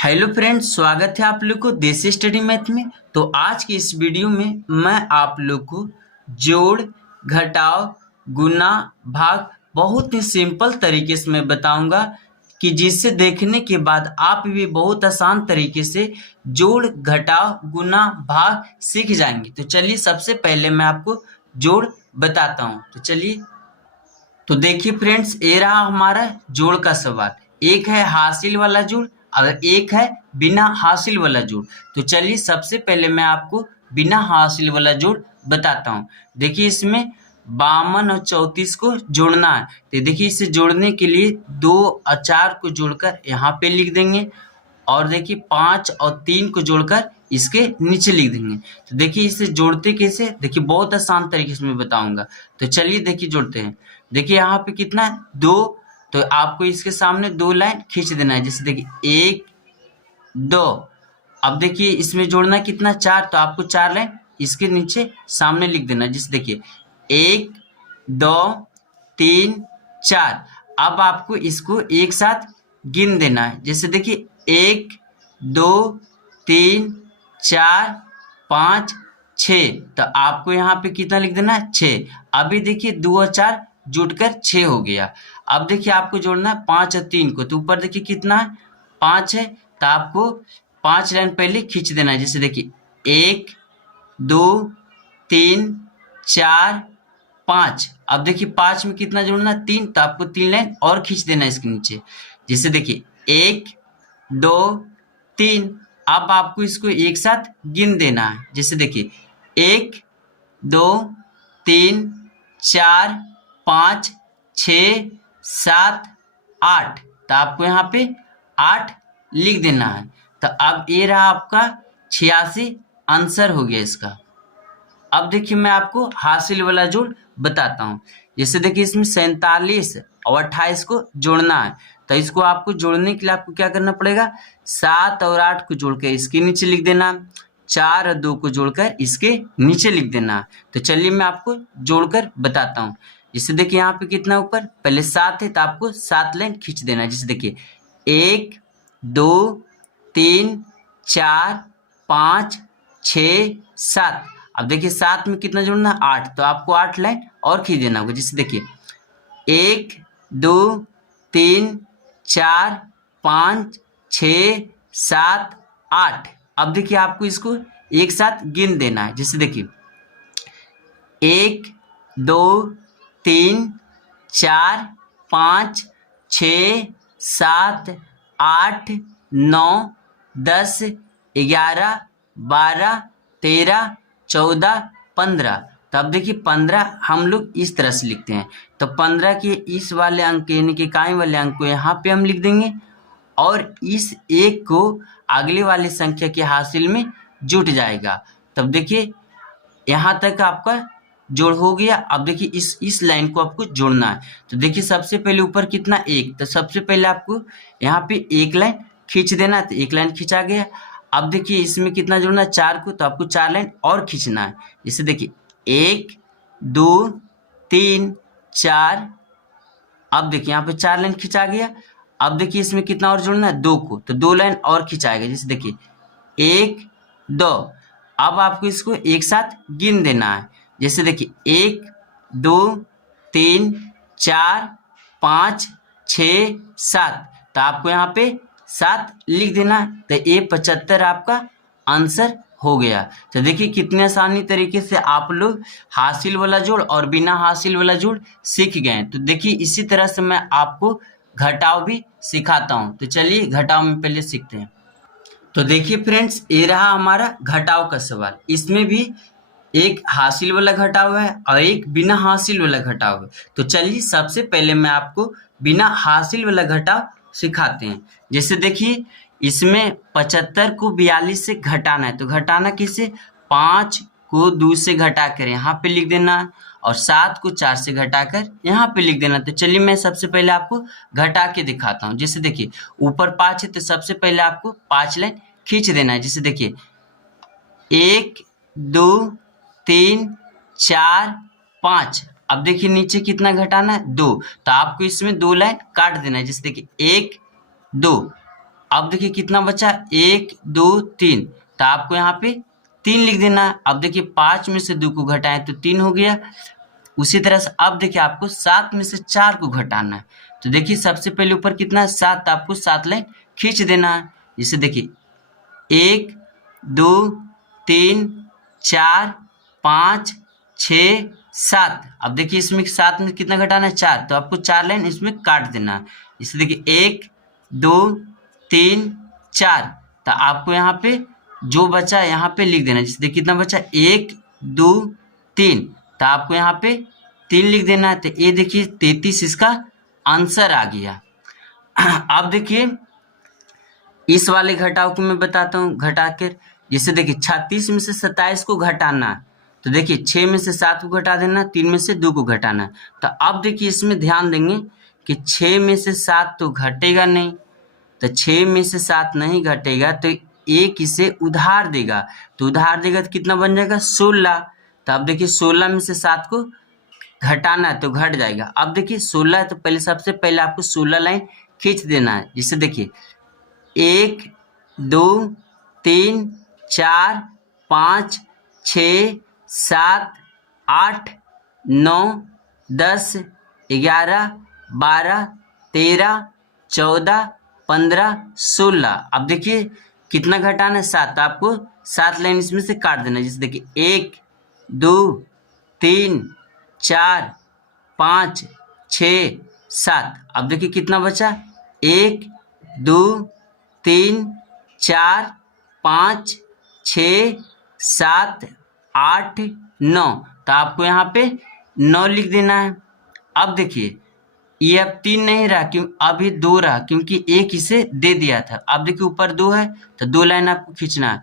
Hello friends, स्वागत है आप लोग को देसी स्टडी मैथ में। तो आज की इस वीडियो में मैं आप लोग को जोड़, घटाव, गुना, भाग बहुत ही सिंपल तरीके से मैं बताऊंगा कि जिससे देखने के बाद आप भी बहुत आसान तरीके से जोड़, घटाव, गुना, भाग सीख जाएंगे। तो चलिए सबसे पहले मैं आपको जोड़ बताता हूँ। तो चलिए, तो देखिए फ्रेंड्स, ये रहा हमारा जोड़ का सवाल। एक है हासिल वाला जोड़ और एक है बिना हासिल वाला जोड़। तो चलिए सबसे पहले मैं आपको बिना हासिल वाला जोड़ बताता हूँ। देखिए इसमें 52 और 34 को जोड़ना है। तो देखिए इसे जोड़ने के लिए 2 और 4 को जोड़कर यहाँ पे लिख देंगे और देखिए 5 और 3 को जोड़कर इसके नीचे लिख देंगे। तो देखिए इसे जोड़ते कैसे, देखिए बहुत आसान तरीके से मैं बताऊंगा। तो चलिए देखिए जोड़ते हैं। देखिए यहाँ पे कितना है, 2। तो आपको इसके सामने 2 लाइन खींच देना है। जैसे देखिए 1 2। अब देखिए इसमें जोड़ना कितना, 4। तो आपको 4 लाइन इसके नीचे सामने लिख देना है। जैसे देखिए 1 2 3 4। अब आपको इसको एक साथ गिन देना है। जैसे देखिए 1 2 3 4 5 6। तो आपको यहाँ पे कितना लिख देना है, 6। अभी देखिए 2 और 4 जुटकर 6 हो गया। अब देखिए आपको जोड़ना है 5 और 3 को। तो ऊपर देखिए कितना है, 5 है। तो आपको 5 लाइन पहले खींच देना है। जैसे देखिए 1 2 3 4 5। अब देखिए 5 में कितना जोड़ना है, 3। तो आपको 3 लाइन और खींच देना है इसके नीचे। जैसे देखिए 1 2 3। अब आपको इसको एक साथ गिन देना है। जैसे देखिए 1 2 3 4 5 6 7 8। तो आपको यहाँ पे 8 लिख देना है। तो अब ये रहा आपका 86 आंसर हो गया इसका। अब देखिए मैं आपको हासिल वाला जोड़ बताता हूँ। जैसे देखिए इसमें 47 और 28 को जोड़ना है। तो इसको आपको जोड़ने के लिए आपको क्या करना पड़ेगा, 7 और 8 को जोड़कर इसके नीचे लिख देना, 4 और 2 को जोड़कर इसके नीचे लिख देना। तो चलिए मैं आपको जोड़कर बताता हूँ। जैसे देखिए यहाँ पे कितना ऊपर पहले 7 है। तो आपको 7 लाइन खींच देना है। जैसे देखिए 1 2 3 4 5 6 7। अब देखिए 7 में कितना जोड़ना, 8। तो आपको 8 लाइन और खींच देना होगा। जैसे देखिए 1 2 3 4 5 6 7 8। अब देखिए आपको इसको एक साथ गिन देना है। जैसे देखिए 1 2 3 4 5 6 7 8 9 10 11 12 13 14 15। तो अब देखिए 15 हम लोग इस तरह से लिखते हैं। तो 15 के इस वाले अंक यानी कि इकाई वाले अंक को यहाँ पे हम लिख देंगे और इस एक को अगले वाले संख्या के हासिल में जुट जाएगा। तब देखिए यहाँ तक आपका जोड़ हो गया। अब देखिए इस लाइन को आपको जोड़ना है। तो देखिए सबसे पहले ऊपर कितना, 1। तो सबसे पहले आपको यहाँ पे एक लाइन खींच देना। तो एक लाइन खींचा गया। अब देखिए इसमें कितना जोड़ना है, 4 को। तो आपको 4 लाइन और खींचना है। जैसे देखिए 1 2 3 4। अब देखिए यहाँ पे 4 लाइन खींचा गया। अब देखिए इसमें कितना और जोड़ना है, 2 को। तो 2 लाइन और खिंचाएगा। जैसे देखिए 1 2। अब आपको इसको एक साथ गिन देना है। जैसे देखिए 1 2 3 4 5 6 7। तो आपको यहाँ पे 7 लिख देना है। तो ये 75 आपका आंसर हो गया। तो देखिए कितने आसानी तरीके से आप लोग हासिल वाला जोड़ और बिना हासिल वाला जोड़ सीख गए। तो देखिए इसी तरह से मैं आपको घटाव भी सिखाता हूँ। तो चलिए घटाव में पहले सीखते हैं। तो देखिए फ्रेंड्स, ये रहा हमारा घटाव का सवाल। इसमें भी एक हासिल वाला घटाव है और एक बिना हासिल वाला घटाव है। तो चलिए सबसे पहले मैं आपको बिना हासिल वाला घटाव सिखाते हैं। जैसे देखिए इसमें 75 को 42 से घटाना है। तो घटाना किसे, 5 को 2 से घटाकर यहाँ पे लिख देना और 7 को 4 से घटाकर यहाँ पे लिख देना। तो चलिए मैं सबसे पहले आपको घटा के दिखाता हूँ। जैसे देखिए ऊपर 5 है। तो सबसे पहले आपको 5 लाइन खींच देना है। जैसे देखिए 1 2 3 4 5। अब देखिए नीचे कितना घटाना है, 2। तो आपको इसमें 2 लाइन काट देना है। जैसे देखिए 1 2। अब देखिए कितना बचा, 1 2 3, तो आपको यहाँ पे 3 लिख देना है। अब देखिए 5 में से 2 को घटाएं तो 3 हो गया। उसी तरह से अब देखिए आपको 7 में से 4 को घटाना है। तो देखिए सबसे पहले ऊपर कितना है 7, तो आपको 7 लाइन खींच देना है। जैसे देखिए 1 2 3 4 5 6 7। अब देखिए इसमें 7 में कितना घटाना है 4, तो आपको 4 लाइन इसमें काट देना है। इसे देखिए 1 2 3 4, तो आपको यहाँ पे जो बचा यहाँ पे लिख देना है। जैसे देखिए कितना बचा 1 2 3, तो आपको यहाँ पे 3 लिख देना है। तो ये देखिए 33 इसका आंसर आ गया। अब देखिए इस वाले घटाव को मैं बताता हूँ घटाकर। जैसे देखिए 36 में से 27 को घटाना है, तो देखिए 6 में से 7 को घटा देना, 3 में से 2 को घटाना है। तो अब देखिए इसमें ध्यान देंगे कि 6 में से 7 तो घटेगा नहीं, तो 6 में से 7 नहीं घटेगा तो एक इसे उधार देगा, तो उधार देगा तो कितना बन जाएगा 16। तो अब देखिए 16 में से 7 को घटाना है तो घट जाएगा। अब देखिए 16 है तो पहले सबसे पहले आपको 16 लाइन खींच देना है। जिससे देखिए 1 2 3 4 5 6 7 8 9 10 11 12 13 14 15 16। अब देखिए कितना घटाना है 7, आपको 7 लाइन इसमें से काट देना है। जैसे देखिए 1 2 3 4 5 6 7। अब देखिए कितना बचा 1 2 3 4 5 6 7 8 9, तो आपको यहाँ पे 9 लिख देना है। अब देखिए ये अब 3 नहीं रहा, क्यों अभी 2 रहा, क्योंकि 1 इसे दे दिया था। अब देखिए ऊपर 2 है तो 2 लाइन आपको खींचना है।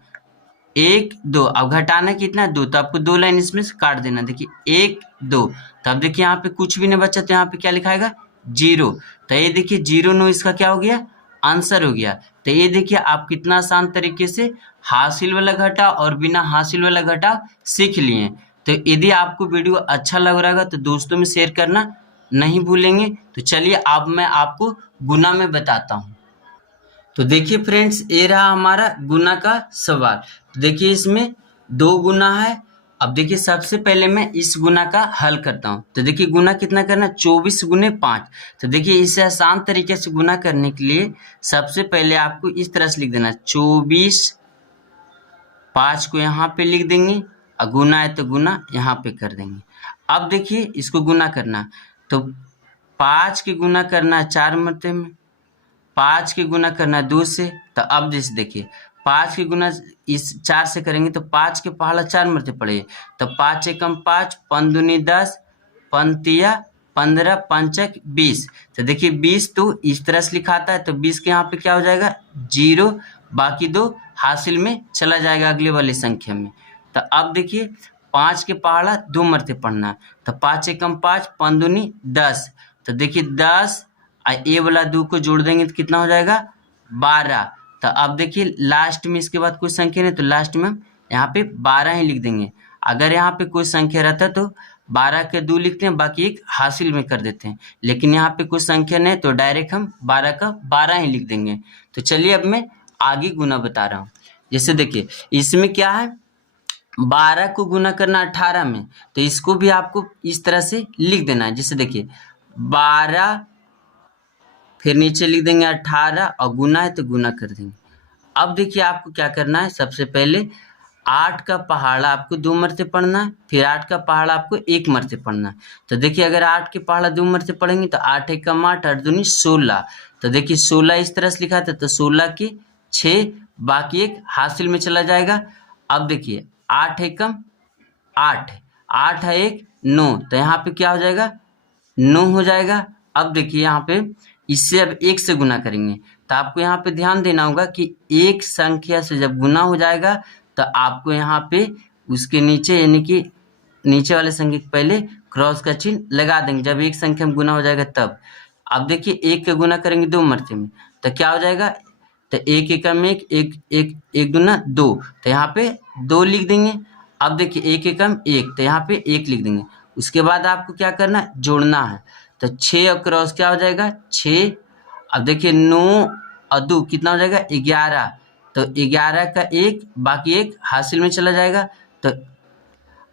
1 2, अब घटाना कितना है 2, तो आपको 2 लाइन इसमें से काट देना। देखिए 1 2, तो अब देखिए यहाँ पे कुछ भी नहीं बचा, तो यहाँ पे क्या लिखाएगा 0। तो ये देखिए 0 9 इसका क्या हो गया आंसर हो गया। तो ये देखिए आप कितना आसान तरीके से हासिल वाला घटाव और बिना हासिल वाला घटाव सीख लिए। तो यदि आपको वीडियो अच्छा लग रहा होगा तो दोस्तों में शेयर करना नहीं भूलेंगे। तो चलिए अब मैं आपको गुना में बताता हूँ। तो देखिए फ्रेंड्स ये रहा हमारा गुना का सवाल। तो देखिए इसमें 2 गुना है। अब देखिए सबसे पहले मैं इस गुना का हल करता हूँ। तो देखिए गुना कितना करना 24 गुने 5। तो देखिए इसे आसान तरीके से गुना करने के लिए सबसे पहले आपको इस तरह से लिख देना 24, 5 को यहाँ पे लिख देंगे और गुना है तो गुना यहाँ पे कर देंगे। अब देखिए इसको गुना करना, तो 5 के गुना करना 4 मरते में, 5 के गुना करना 2 से। तो अब जैसे देखिए 5 के गुना इस 4 से करेंगे तो 5 के पहाड़ा 4 मरते पड़ेगा, तो 5 एकम 5, 5 दूनी 10, 5 तिया 15, 5 20। तो देखिए 20 तो इस तरह से लिखाता है, तो 20 के यहाँ पे क्या हो जाएगा 0, बाकी 2 हासिल में चला जाएगा अगले वाली संख्या में। तो अब देखिए 5 के पहाड़ा 2 मरते पढ़ना, तो 5 एकम 5, 5 दूनी 10। तो देखिए 10 ए वाला 2 को जोड़ देंगे तो कितना हो जाएगा 12। तो अब देखिए लास्ट में इसके बाद कोई संख्या नहीं, तो लास्ट में हम यहाँ पे 12 ही लिख देंगे। अगर यहाँ पे कोई संख्या रहता तो 12 के 2 लिखते हैं, बाकी एक हासिल में कर देते हैं, लेकिन यहाँ पे कोई संख्या नहीं तो डायरेक्ट हम 12 का 12 ही लिख देंगे। तो चलिए अब मैं आगे गुना बता रहा हूँ। जैसे देखिए इसमें क्या है 12 को गुना करना 18 में, तो इसको भी आपको इस तरह से लिख देना है। जैसे देखिए 12 फिर नीचे लिख देंगे 18 और गुना है तो गुना कर देंगे। अब देखिए आपको क्या करना है, सबसे पहले 8 का पहाड़ा आपको 2 मरते पढ़ना है, फिर 8 का पहाड़ा आपको 1 मरते पढ़ना है। तो देखिए अगर 8 के पहाड़ा 2 मरते पढ़ेंगे तो 8 एकम 8, 8 दूनी 16। तो देखिए 16 इस तरह से लिखा था, तो 16 के 6, बाकी एक हासिल में चला जाएगा। अब देखिए 8 एकम 8, 8 है 1 9, तो यहाँ पे क्या हो जाएगा 9 हो जाएगा। अब देखिए यहाँ पे इससे अब 1 से गुना करेंगे, तो आपको यहाँ पे ध्यान देना होगा कि एक संख्या से जब गुना हो जाएगा तो आपको यहाँ पे उसके नीचे यानी कि नीचे वाले संख्या के पहले क्रॉस का चिन्ह लगा देंगे, जब एक संख्या में गुना हो जाएगा तब। अब देखिए 1 के गुना करेंगे 2 मरते में, तो क्या हो जाएगा, तो 1 एकम 1, 1 दूना 2, तो यहाँ पे 2 लिख देंगे। अब देखिए 1 एकम 1, तो यहाँ पे 1 लिख देंगे। उसके बाद आपको क्या करना है जोड़ना है, तो 6 और क्रॉस क्या हो जाएगा 6। अब देखिए 9 और 2 कितना हो जाएगा 11। तो 11 का 1 बाकी 1 हासिल में चला जाएगा। तो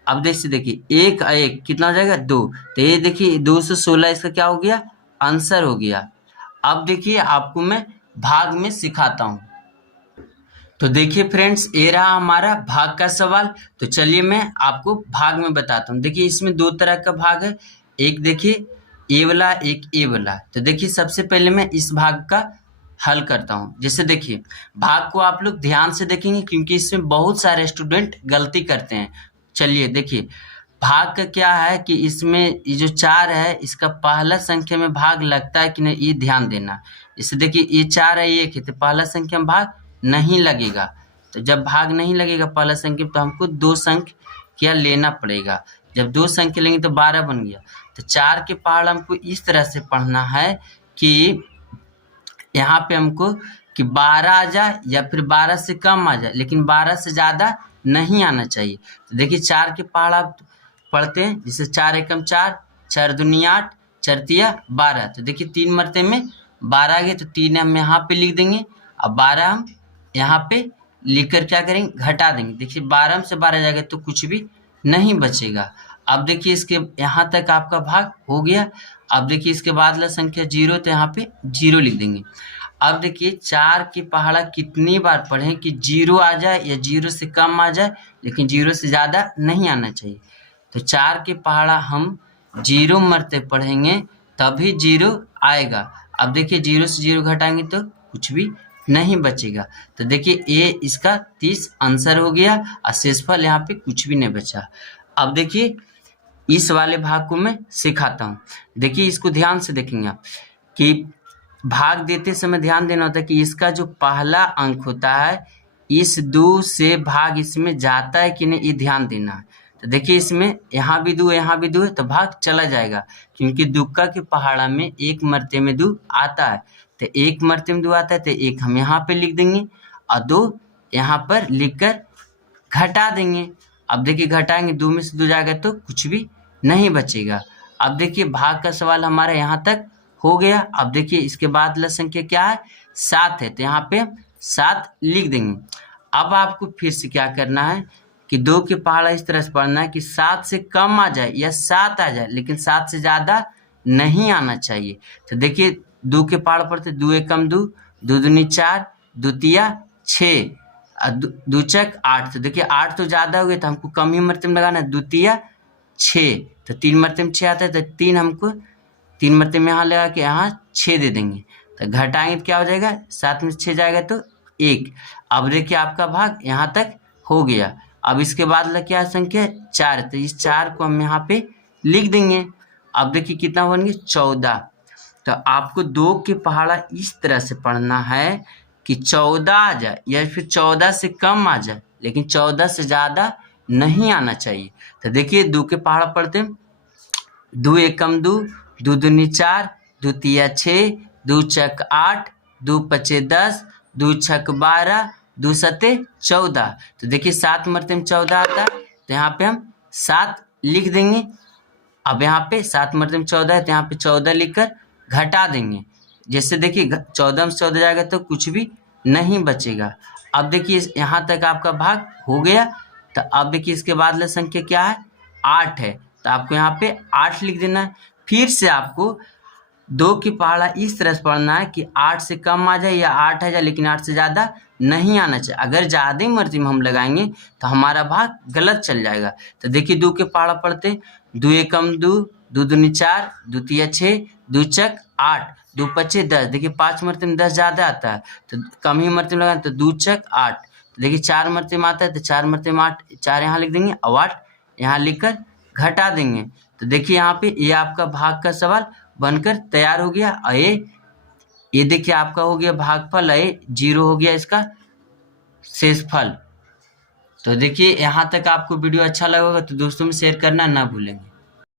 अब देखिए 1 और 1 कितना हो जाएगा 2। तो ये देखिए 2 से 16 इसका क्या हो गया आंसर हो गया। अब देखिए आपको मैं भाग में सिखाता हूँ। तो देखिए फ्रेंड्स ये रहा हमारा भाग का सवाल। तो चलिए मैं आपको भाग में बताता हूँ। देखिए इसमें 2 तरह का भाग है, एक देखिए ए वाला एक ए वाला। तो देखिए सबसे पहले मैं इस भाग का हल करता हूँ। जैसे देखिए भाग को आप लोग ध्यान से देखेंगे क्योंकि इसमें बहुत सारे स्टूडेंट गलती करते हैं। चलिए देखिए भाग का क्या है कि इसमें ये जो 4 है इसका पहला संख्या में भाग लगता है कि नहीं ये ध्यान देना। जैसे देखिए ये 4 है 1 है तो पहला संख्या में भाग नहीं लगेगा। तो जब भाग नहीं लगेगा पहला संख्या तो हमको 2 संख्या लेना पड़ेगा। जब 2 संख्या लेंगे तो 12 बन गया। तो 4 के पहाड़ हमको इस तरह से पढ़ना है कि यहाँ पे हमको कि 12 आ जाए या फिर 12 से कम आ जाए, लेकिन 12 से ज़्यादा नहीं आना चाहिए। तो देखिए 4 के पहाड़ आप पढ़ते हैं, जैसे 4 एकम 4, 4 दूनी 8, 4 तिया 12। तो देखिए 3 मरते में 12 आ गए तो 3 हम यहाँ पे लिख देंगे। अब 12 हम यहाँ पे लिख कर क्या करेंगे घटा देंगे। देखिए 12 से 12 जाएगा तो कुछ भी नहीं बचेगा। अब देखिए इसके यहाँ तक आपका भाग हो गया। अब देखिए इसके बाद ला संख्या 0 तो यहाँ पे 0 लिख देंगे। अब देखिए 4 की पहाड़ा कितनी बार पढ़ें कि 0 आ जाए या 0 से कम आ जाए, लेकिन 0 से ज़्यादा नहीं आना चाहिए। तो 4 के पहाड़ा हम 0 मरते पढ़ेंगे तभी 0 आएगा। अब देखिए 0 से 0 घटाएंगे तो कुछ भी नहीं बचेगा। तो देखिए ये इसका 30 आंसर हो गया और शेषफल यहाँ पे कुछ भी नहीं बचा। अब देखिए इस वाले भाग को मैं सिखाता हूँ। देखिए इसको ध्यान से देखेंगे आप कि भाग देते समय ध्यान देना होता है कि इसका जो पहला अंक होता है इस 2 से भाग इसमें जाता है कि नहीं ये ध्यान देना है। तो देखिए इसमें यहाँ भी 2 यहाँ भी 2 है तो भाग चला जाएगा क्योंकि दुक्का के पहाड़ा में 1 मरते में 2 आता है। तो 1 मरते में 2 आता है तो 1 हम यहाँ पे लिख देंगे और 2 यहाँ पर लिख कर घटा देंगे। अब देखिए घटाएंगे 2 में से 2 जाएगा तो कुछ भी नहीं बचेगा। अब देखिए भाग का सवाल हमारा यहाँ तक हो गया। अब देखिए इसके बाद ला संख्या क्या है 7 है तो यहाँ पे 7 लिख देंगे। अब आपको फिर से क्या करना है कि 2 के पहाड़ा इस तरह से पढ़ना है कि 7 से कम आ जाए या 7 आ जाए, लेकिन 7 से ज़्यादा नहीं आना चाहिए। तो देखिए 2 के पहाड़ पढ़ते 2 एकम 2, 2 दूनी 4, 2 तिया 6 और 2 चक 8। तो देखिए 8 तो ज़्यादा हो गया तो हमको कम ही मरते में लगाना है 2 तिया 6। तो 3 मरते में 6 आता है तो 3 हमको 3 मरते में यहाँ लगा के यहाँ 6 दे देंगे। तो घटाएंगे तो क्या हो जाएगा 7 में 6 जाएगा तो 1। अब देखिए आपका भाग यहाँ तक हो गया। अब इसके बाद लग क्या संख्या 4, तो इस 4 को हम यहाँ पे लिख देंगे। अब देखिए कितना बन गया 14। तो आपको 2 के पहाड़ा इस तरह से पढ़ना है कि 14 आ जाए या फिर 14 से कम आ जाए, लेकिन 14 से ज़्यादा नहीं आना चाहिए। तो देखिए 2 के पहाड़ा पढ़ते हैं 2 एकम 2, 2 दूनी 4, 2 तिया 6, 2 चक 8, 2 पचे 10, 2 छक 12, 2 सते 14। तो देखिए 7 मरते में 14 आता है तो यहाँ पे हम 7 लिख देंगे। अब यहाँ पे 7 मरते में 14 है तो यहाँ पे 14 लिखकर घटा देंगे। जैसे देखिए 14 में 14 जाएगा तो कुछ भी नहीं बचेगा। अब देखिए यहाँ तक आपका भाग हो गया। तो अब देखिए इसके बाद ला संख्या क्या है 8 है तो आपको यहाँ पे 8 लिख देना है। फिर से आपको 2 की पहाड़ा इस तरह से पढ़ना है कि 8 से कम आ जाए या 8 आ जाए, लेकिन 8 से ज़्यादा नहीं आना चाहिए। अगर ज़्यादा ही मर्जी में हम लगाएंगे तो हमारा भाग गलत चल जाएगा। तो देखिए 2 के पहाड़ा पढ़ते 2 एकम 2, 2 दूनी 4, 2 तिया 6, 2 चक 8, 2 पचे 10। देखिए 5 मरते में 10 ज़्यादा आता है तो कम ही मरते में लगाएं तो 2 चक 8। तो देखिए 4 मरते में आता है तो 4 मरते में 8, 4 यहाँ लिख देंगे और 8 यहाँ लिख कर घटा देंगे। तो देखिए यहाँ पे ये आपका भाग का सवाल बनकर तैयार हो गया। और ये देखिए आपका हो गया भागफल, ये 0 हो गया इसका शेषफल। तो देखिए यहाँ तक आपको वीडियो अच्छा लगा होगा तो दोस्तों में शेयर करना ना भूलेंगे।